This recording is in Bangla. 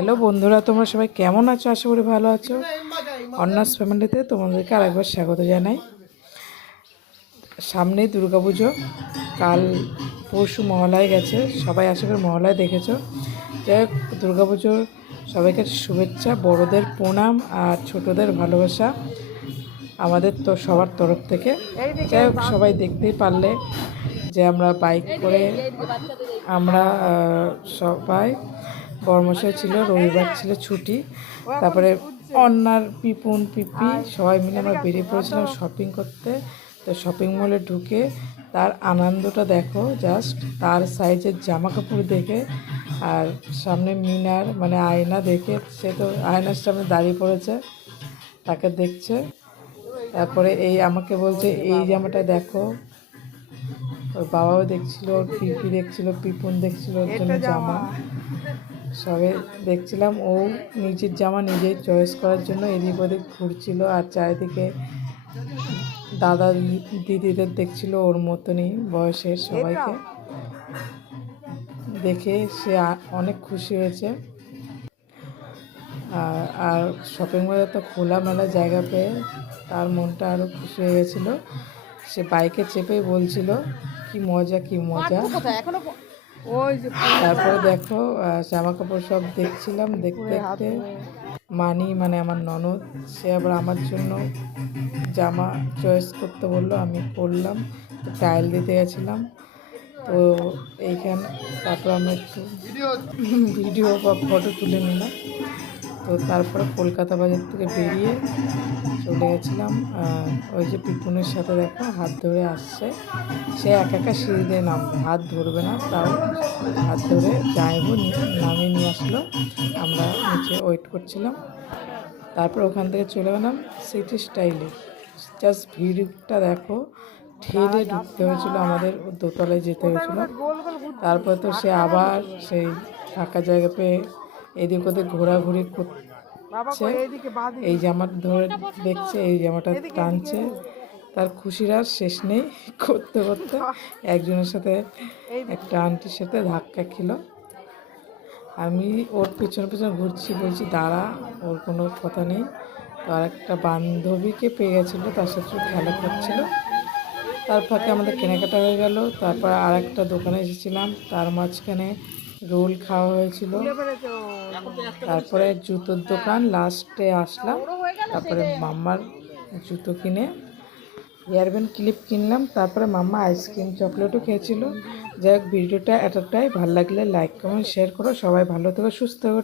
হ্যালো বন্ধুরা, তোমরা সবাই কেমন আছো? আশা করি ভালো আছো। অন্নাস ফ্যামিলিতে তোমাদেরকে আরেকবার স্বাগত জানাই। সামনেই দুর্গাপুজো, কাল পরশু মহালয় গেছে, সবাই আশা করি মহালয় দেখেছো। যাই হোক, দুর্গাপুজোর সবাইকে শুভেচ্ছা, বড়দের প্রণাম আর ছোটদের ভালোবাসা আমাদের তো সবার তরফ থেকে। যাই হোক, সবাই দেখতেই পারলে যে আমরা বাইক করে আমরা সবাই বর্মশাই ছিল, রবিবার ছিল ছুটি, তারপরে অন্যার পিপুন পিপি সবাই মিলে আমরা বেরিয়ে পড়েছিলাম শপিং করতে। তো শপিং মলে ঢুকে তার আনন্দটা দেখো, জাস্ট তার সাইজের জামা কাপড় দেখে আর সামনে মিনার মানে আয়না দেখে, সে তো আয়নার সামনে দাঁড়িয়ে পড়েছে, তাকে দেখছে। তারপরে এই আমাকে বলছে এই জামাটা দেখো, ওর বাবাও দেখছিল, ওর পিপি দেখছিল, পিপুন দেখছিল ওর জন্য জামা, সবে দেখছিলাম। ও নিজের জামা নিজেই চয়েস করার জন্য এদিক ওদিক ঘুরছিল আর চারিদিকে দাদা দিদিদের দেখছিল ওর মতনই বয়সের সবাইকে দেখে সে অনেক খুশি হয়েছে। আর শপিং মলে তো খোলামেলা জায়গা পেয়ে তার মনটা আরও খুশি হয়ে গেছিলো। সে বাইকে চেপেই বলছিল কি মজা কি মজা। তারপরে দেখো জামা কাপড় সব দেখছিলাম, দেখতে দেখতে মানি মানে আমার ননদ, সে আবার আমার জন্য জামা চয়েস করতে বললো, আমি করলাম। তো টাইল দিতে গেছিলাম, তো এইখানে তারপর আমরা একটু ভিডিও বা ফটো তুলে নিলাম। তো তারপরে কলকাতা বাজার থেকে বেরিয়ে চলে গেছিলাম। ওই যে পিপুনের সাথে দেখো হাত ধরে আসছে, সে একা একা সিঁড়ি দিয়ে নামবে, হাত ধরবে না, তাও হাত ধরে যাইবো নামিয়ে নিয়ে আসলো। আমরা নিচে ওয়েট করছিলাম। তারপর ওখান থেকে চলে গেলাম সিটি স্টাইলে। জাস্ট ভিড়টা দেখো, ঠেলে ঢুকতে হয়েছিল, আমাদের দোতলায় যেতে হয়েছিল। তারপর তো সে আবার সেই ফাঁকা জায়গা পেয়ে এদিক ওদিক ঘোরাঘুরি করছে, এই জামা ধরে দেখছে, এই জামাটা টানছে, তার খুশির আর শেষ নেই। করতে করতে একজনের সাথে একটা আন্টির সাথে ধাক্কা খেলো। আমি ওর পেছনে পেছনে ঘুরছি, বলছি দাঁড়া, ওর কোনো কথা নেই। তো আর একটা বান্ধবীকে পেয়ে গেছিলো, তার সাথে খেলা করছিল। তার ফাঁকে আমাদের কেনাকাটা হয়ে গেল। তারপর আর একটা দোকানে এসেছিলাম, তার মাঝখানে রোল খাওয়া হয়েছিল। তারপরে জুতোর দোকান লাস্টে আসলাম, তারপরে মাম্মার জুতো কিনে হেয়ারব্যান্ড ক্লিপ কিনলাম। তারপরে মাম্মা আইসক্রিম চকলেটও খেয়েছিল। যাই হোক, ভিডিওটা এতটাই, ভালো লাগলে লাইক কমেন্ট শেয়ার করো। সবাই ভালো থেকো, সুস্থ থেকো।